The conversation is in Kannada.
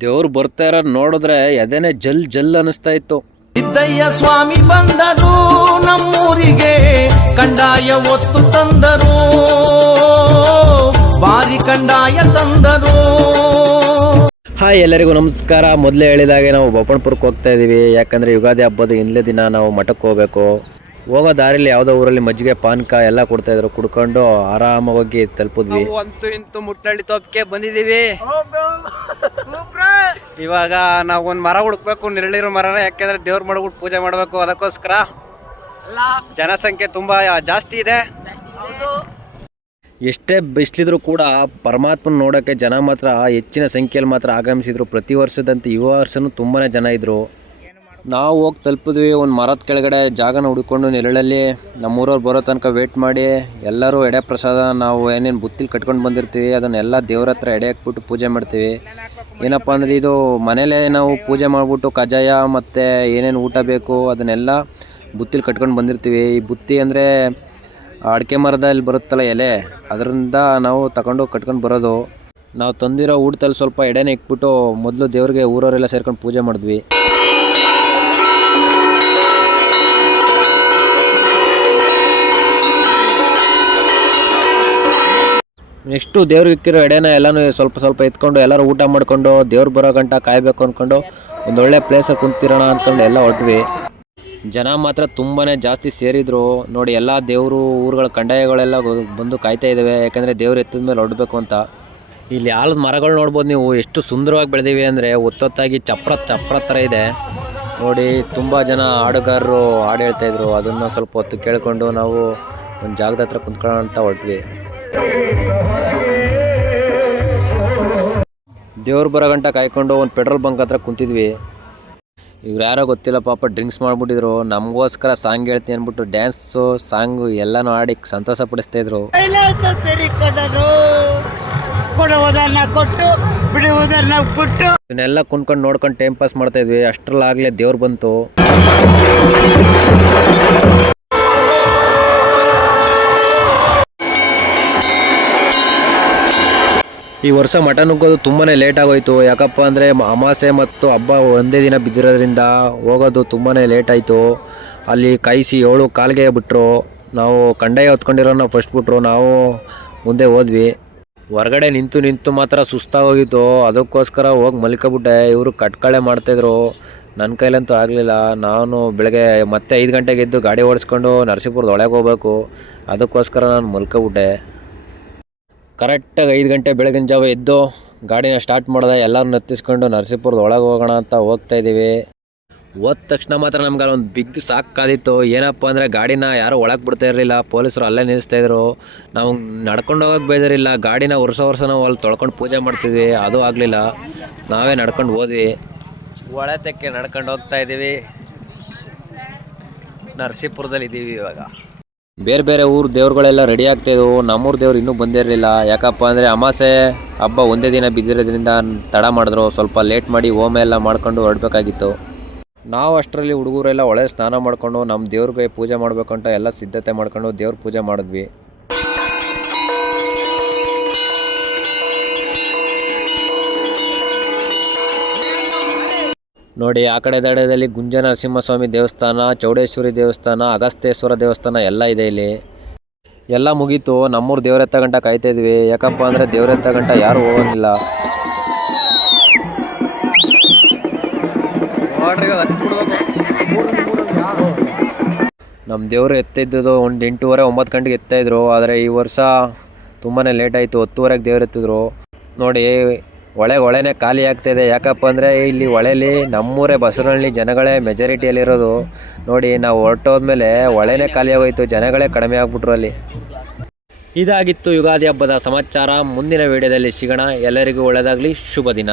ದೇವ್ರು ಬರ್ತಾ ಇರೋದು ನೋಡಿದ್ರೆ ಎದೆನೆ ಜಲ್ ಜಲ್ ಅನಿಸ್ತಾ ಇತ್ತು. ಸಿದ್ದಯ್ಯ ಸ್ವಾಮಿ ಬಂದರು ನಮ್ಮೂರಿಗೆ, ಕಂದಾಯ ಒತ್ತು ತಂದರು, ಬಾರಿ ಕಂದಾಯ ತಂದರು. ಹಾಯ್, ಎಲ್ಲರಿಗೂ ನಮಸ್ಕಾರ. ಮೊದಲೇ ಹೇಳಿದಾಗೆ ನಾವು ಬೊಪ್ಪಣಪುರಕ್ಕೆ ಹೋಗ್ತಾ ಇದ್ದೀವಿ. ಯಾಕಂದರೆ ಯುಗಾದಿ ಹಬ್ಬದ ಹಿಂದಿನ ದಿನ ನಾವು ಮಠಕ್ಕೆ ಹೋಗಬೇಕು. ಹೋಗೋ ದಾರಿಲಿ ಯಾವುದೋ ಊರಲ್ಲಿ ಮಜ್ಜಿಗೆ ಪಾನಕ ಎಲ್ಲ ಕೊಡ್ತಾಯಿದ್ರು. ಕುಡ್ಕೊಂಡು ಆರಾಮಾಗಿ ಹೋಗಿ ತಲುಪಿದ್ವಿ. ಅಂತೂ ಇಂತೂ ಮುಟ್ನಳ್ಳಿ ತೋಪಿಗೆ ಬಂದಿದ್ದೀವಿ. ಇವಾಗ ನಾವು ಒಂದು ಮರ ಹುಡುಕ್ಬೇಕು, ನೆರಳಿರೋ ಮರನ. ಯಾಕೆಂದ್ರೆ ದೇವ್ರ ಮಾಡ್ಬಿಟ್ಟು ಪೂಜೆ ಮಾಡಬೇಕು. ಅದಕ್ಕೋಸ್ಕರ ಜನಸಂಖ್ಯೆ ತುಂಬ ಜಾಸ್ತಿ ಇದೆ. ಎಷ್ಟೇ ಬಿಸಿಲಿದ್ರು ಕೂಡ ಪರಮಾತ್ಮನ ನೋಡೋಕ್ಕೆ ಜನ ಮಾತ್ರ ಹೆಚ್ಚಿನ ಸಂಖ್ಯೆಯಲ್ಲಿ ಮಾತ್ರ ಆಗಮಿಸಿದ್ರು. ಪ್ರತಿ ವರ್ಷದಂತೆ ಈ ವರ್ಷನೂ ತುಂಬಾ ಜನ ಇದ್ದರು. ನಾವು ಹೋಗಿ ತಲುಪಿದ್ವಿ. ಒಂದು ಮರದ ಕೆಳಗಡೆ ಜಾಗನ ಹುಡ್ಕೊಂಡು ನೆರಳಲ್ಲಿ ನಮ್ಮೂರವ್ರು ಬರೋ ತನಕ ವೇಟ್ ಮಾಡಿ ಎಲ್ಲರೂ ಎಡೆ ಪ್ರಸಾದ ನಾವು ಏನೇನು ಬುತ್ತಿಲಿ ಕಟ್ಕೊಂಡು ಬಂದಿರ್ತೀವಿ ಅದನ್ನೆಲ್ಲ ದೇವ್ರ ಹತ್ರ ಎಡೆ ಹಾಕ್ಬಿಟ್ಟು ಪೂಜೆ ಮಾಡ್ತೀವಿ. ಏನಪ್ಪ ಅಂದರೆ ಇದು ಮನೇಲೇ ನಾವು ಪೂಜೆ ಮಾಡಿಬಿಟ್ಟು ಕಜ್ಜಾಯ ಮತ್ತು ಏನೇನು ಊಟ ಬೇಕು ಅದನ್ನೆಲ್ಲ ಬುತ್ತಿಲಿ ಕಟ್ಕೊಂಡು ಬಂದಿರ್ತೀವಿ. ಈ ಬುತ್ತಿ ಅಂದರೆ ಅಡಿಕೆ ಮರದಲ್ಲಿ ಬರುತ್ತಲ್ಲ ಎಲೆ, ಅದರಿಂದ ನಾವು ತಗೊಂಡು ಕಟ್ಕೊಂಡು ಬರೋದು. ನಾವು ತಂದಿರೋ ಊಟದಲ್ಲಿ ಸ್ವಲ್ಪ ಎಡೆನ ಇಕ್ಬಿಟ್ಟು ಮೊದಲು ದೇವ್ರಿಗೆ ಊರವರೆಲ್ಲ ಸೇರ್ಕೊಂಡು ಪೂಜೆ ಮಾಡಿದ್ವಿ. ನೆಕ್ಸ್ಟು ದೇವ್ರಿಗೆ ಇಕ್ಕಿರೋ ಎಡೆನ ಎಲ್ಲನೂ ಸ್ವಲ್ಪ ಸ್ವಲ್ಪ ಎತ್ಕೊಂಡು ಎಲ್ಲರೂ ಊಟ ಮಾಡಿಕೊಂಡು ದೇವ್ರು ಬರೋ ಗಂಟ ಕಾಯಬೇಕು ಅಂದ್ಕೊಂಡು ಒಂದೊಳ್ಳೆ ಪ್ಲೇಸಲ್ಲಿ ಕುಂತಿರೋಣ ಅಂದ್ಕೊಂಡು ಎಲ್ಲ ಹೊಟ್ವಿ. ಜನ ಮಾತ್ರ ತುಂಬಾ ಜಾಸ್ತಿ ಸೇರಿದ್ರು ನೋಡಿ. ಎಲ್ಲ ದೇವರು ಊರುಗಳ ಕಂದಾಯಗಳೆಲ್ಲ ಬಂದು ಕಾಯ್ತಾ ಇದ್ದಾವೆ. ಯಾಕಂದರೆ ದೇವ್ರು ಎತ್ತಿದ ಮೇಲೆ ಹೊರಡಬೇಕು ಅಂತ. ಇಲ್ಲಿ ಆಲದ ಮರಗಳು ನೋಡ್ಬೋದು ನೀವು, ಎಷ್ಟು ಸುಂದರವಾಗಿ ಬೆಳೆದಿವೆ ಅಂದರೆ ಒತ್ತೊತ್ತಾಗಿ ಚಪ್ರ ಥರ ಇದೆ ನೋಡಿ. ತುಂಬ ಜನ ಹಾಡುಗಾರರು ಹಾಡು ಹೇಳ್ತಾಯಿದ್ರು. ಅದನ್ನು ಸ್ವಲ್ಪ ಹೊತ್ತು ಕೇಳಿಕೊಂಡು ನಾವು ಒಂದು ಜಾಗದ ಹತ್ರ ಕುಂತ್ಕೊಳ್ಳೋಣ ಅಂತ ಹೊರಟ್ವಿ. ದೇವ್ರು ಬರೋ ಗಂಟ ಕಾಯ್ಕೊಂಡು ಒಂದು ಪೆಟ್ರೋಲ್ ಬಂಕ್ ಹತ್ರ ಕುಂತಿದ್ವಿ. ಇವ್ರು ಯಾರೋ ಗೊತ್ತಿಲ್ಲ, ಪಾಪ ಡ್ರಿಂಕ್ಸ್ ಮಾಡಿಬಿಟ್ಟಿದ್ರು. ನಮಗೋಸ್ಕರ ಸಾಂಗ್ ಹೇಳ್ತೀನಿ ಅಂದ್ಬಿಟ್ಟು ಡ್ಯಾನ್ಸು ಸಾಂಗು ಎಲ್ಲನೂ ಆಡಿ ಸಂತೋಷ ಪಡಿಸ್ತಾಯಿದ್ರು. ಇದನ್ನೆಲ್ಲ ಕುಂತ್ಕೊಂಡು ನೋಡ್ಕೊಂಡು ಟೈಮ್ ಪಾಸ್ ಮಾಡ್ತಾಯಿದ್ವಿ. ಅಷ್ಟರಲ್ಲಾಗಲೇ ದೇವ್ರು ಬಂತು. ಈ ವರ್ಷ ಮಠ ನುಗ್ಗೋದು ತುಂಬಾ ಲೇಟ್ ಆಗೋಯ್ತು. ಯಾಕಪ್ಪ ಅಂದರೆ ಅಮಾವಾಸ್ಯೆ ಮತ್ತು ಹಬ್ಬ ಒಂದೇ ದಿನ ಬಿದ್ದಿರೋದ್ರಿಂದ ಹೋಗೋದು ತುಂಬಾ ಲೇಟ್ ಆಯಿತು. ಅಲ್ಲಿ ಕಾಯಿಸಿ 7 ಕಾಲ್ಗೆ ಬಿಟ್ಟರು. ನಾವು ಕಂದಾಯ ಹೊತ್ಕೊಂಡಿರೋನ ಫಸ್ಟ್ ಬಿಟ್ಟರು. ನಾವು ಮುಂದೆ ಹೋದ್ವಿ. ಹೊರಗಡೆ ನಿಂತು ಮಾತ್ರ ಸುಸ್ತಾಗೋಗಿತ್ತು. ಅದಕ್ಕೋಸ್ಕರ ಹೋಗಿ ಮಲ್ಕೊಬಿಟ್ಟೆ. ಇವರು ಕಟ್ಕಳೆ ಮಾಡ್ತಾಯಿದ್ರು. ನನ್ನ ಕೈಲಂತೂ ಆಗಲಿಲ್ಲ. ನಾನು ಬೆಳಗ್ಗೆ ಮತ್ತೆ 5 ಗಂಟೆಗೆ ಎದ್ದು ಗಾಡಿ ಓಡಿಸ್ಕೊಂಡು ನರಸೀಪುರದ ಒಳಗೆ ಹೋಗ್ಬೇಕು. ಅದಕ್ಕೋಸ್ಕರ ನಾನು ಮಲ್ಕೊಬಿಟ್ಟೆ. ಕರೆಕ್ಟಾಗಿ 5 ಗಂಟೆ ಬೆಳಗಿನ ಜಾವ ಎದ್ದು ಗಾಡಿನ ಸ್ಟಾರ್ಟ್ ಮಾಡಿದೆ. ಎಲ್ಲರೂ ಹತ್ತಿಸ್ಕೊಂಡು ನರಸೀಪುರದ ಒಳಗೆ ಹೋಗೋಣ ಅಂತ ಹೋಗ್ತಾಯಿದ್ದೀವಿ. ಹೋದ ತಕ್ಷಣ ಮಾತ್ರ ನಮ್ಗೆ ಒಂದು ಬಿಗ್ ಸಾಕಾದಿತ್ತು. ಏನಪ್ಪ ಅಂದರೆ ಗಾಡಿನ ಯಾರೂ ಒಳಗೆ ಬಿಡ್ತಾ ಇರಲಿಲ್ಲ. ಪೊಲೀಸರು ಅಲ್ಲೇ ನಿಲ್ಲಿಸ್ತಾಯಿದ್ರು. ನಾವು ನಡ್ಕೊಂಡು ಹೋಗೋಕ್ಕೆ ಬೇಜಾರಿಲ್ಲ. ಗಾಡಿನ ವರ್ಷ ನಾವು ಅಲ್ಲಿ ತೊಳ್ಕೊಂಡು ಪೂಜೆ ಮಾಡ್ತಿದ್ವಿ. ಅದು ಆಗಲಿಲ್ಲ. ನಾವೇ ನಡ್ಕೊಂಡು ಹೋದ್ವಿ. ಒಳತಕ್ಕೆ ನಡ್ಕೊಂಡು ಹೋಗ್ತಾ ಇದ್ದೀವಿ. ನರಸೀಪುರದಲ್ಲಿ ಇದ್ದೀವಿ ಇವಾಗ. ಬೇರೆ ಬೇರೆ ಊರು ದೇವ್ರುಗಳೆಲ್ಲ ರೆಡಿ ಆಗ್ತಾಯಿದ್ವು. ನಮ್ಮೂರು ದೇವ್ರು ಇನ್ನೂ ಬಂದಿರಲಿಲ್ಲ. ಯಾಕಪ್ಪ ಅಂದರೆ ಅಮಾವಾಸ್ಯೆ ಹಬ್ಬ ಒಂದೇ ದಿನ ಬಿದ್ದಿರೋದ್ರಿಂದ ತಡ ಮಾಡಿದ್ರು. ಸ್ವಲ್ಪ ಲೇಟ್ ಮಾಡಿ ಹೋಮ ಎಲ್ಲ ಮಾಡ್ಕೊಂಡು ಹೊರಡಬೇಕಾಗಿತ್ತು. ನಾವು ಅಷ್ಟರಲ್ಲಿ ಹುಡುಗರೆಲ್ಲ ಒಳ್ಳೆ ಸ್ನಾನ ಮಾಡಿಕೊಂಡು ನಮ್ಮ ದೇವ್ರಿಗೆ ಪೂಜೆ ಮಾಡಬೇಕಂತ ಎಲ್ಲ ಸಿದ್ಧತೆ ಮಾಡ್ಕೊಂಡು ದೇವ್ರ ಪೂಜೆ ಮಾಡಿದ್ವಿ. ನೋಡಿ, ಆ ಕಡೆ ದಡದಲ್ಲಿ ಗುಂಜ ನರಸಿಂಹಸ್ವಾಮಿ ದೇವಸ್ಥಾನ, ಚೌಡೇಶ್ವರಿ ದೇವಸ್ಥಾನ, ಅಗಸ್ತ್ಯೇಶ್ವರ ದೇವಸ್ಥಾನ ಎಲ್ಲ ಇದೆ. ಇಲ್ಲಿ ಎಲ್ಲ ಮುಗೀತು. ನಮ್ಮೂರು ದೇವರೆತ್ತ ಗಂಟ ಕಾಯ್ತಾಯಿದ್ವಿ. ಯಾಕಪ್ಪ ಅಂದರೆ ದೇವರೆತ್ತ ಗಂಟ ಯಾರೂ ಹೋಗೋಂಗಿಲ್ಲ. ನಮ್ಮ ದೇವರು ಎತ್ತಿದ್ದು ಒಂದು 8:30 9 ಗಂಟೆಗೆ ಎತ್ತಾಯಿದ್ರು. ಆದರೆ ಈ ವರ್ಷ ತುಂಬಾ ಲೇಟ್ ಆಯಿತು. 10:30ಗೆ ದೇವ್ರು ಎತ್ತಿದ್ರು. ನೋಡಿ, ಹೊಳೆನೇ ಖಾಲಿ ಆಗ್ತಾಯಿದೆ. ಯಾಕಪ್ಪ ಅಂದರೆ ಇಲ್ಲಿ ಹೊಳೆಯಲ್ಲಿ ನಮ್ಮೂರೇ ಬಸವನಹಳ್ಳಿ ಜನಗಳೇ ಮೆಜಾರಿಟಿಯಲ್ಲಿರೋದು. ನೋಡಿ, ನಾವು ಹೊರಟೋದ್ಮೇಲೆ ಹೊಳೆನೇ ಖಾಲಿ ಆಗೋಯ್ತು. ಜನಗಳೇ ಕಡಿಮೆ ಆಗ್ಬಿಟ್ರು ಅಲ್ಲಿ. ಇದಾಗಿತ್ತು ಯುಗಾದಿ ಹಬ್ಬದ ಸಮಾಚಾರ. ಮುಂದಿನ ವಿಡಿಯೋದಲ್ಲಿ ಸಿಗೋಣ. ಎಲ್ಲರಿಗೂ ಒಳ್ಳೆಯದಾಗಲಿ. ಶುಭ ದಿನ.